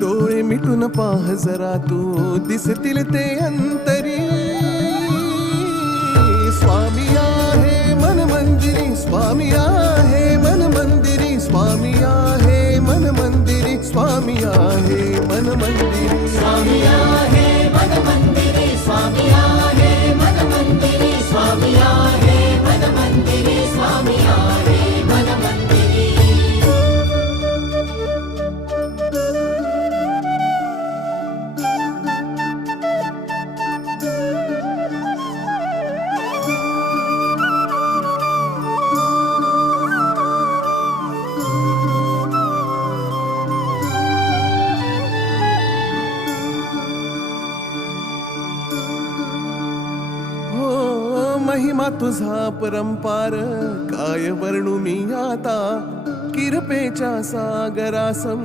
डोळे मिटून पाह जरा तू दिसतील ते अंतरी. स्वामी आहे मन मंदिरी, स्वामी आहे मन मंदिरी, स्वामी आहे मन मंदिरी, स्वामी आहे मन मंदिरी. स्वामी आहे मन मंदिरी, स्वामी आहे मन मंदिरी, स्वामी आहे मन मंदिरी, स्वामी आहे मन मंदिरी. महिमा तुझा परंपार काय वर्णू मी आता. किरपेच्या सागरासम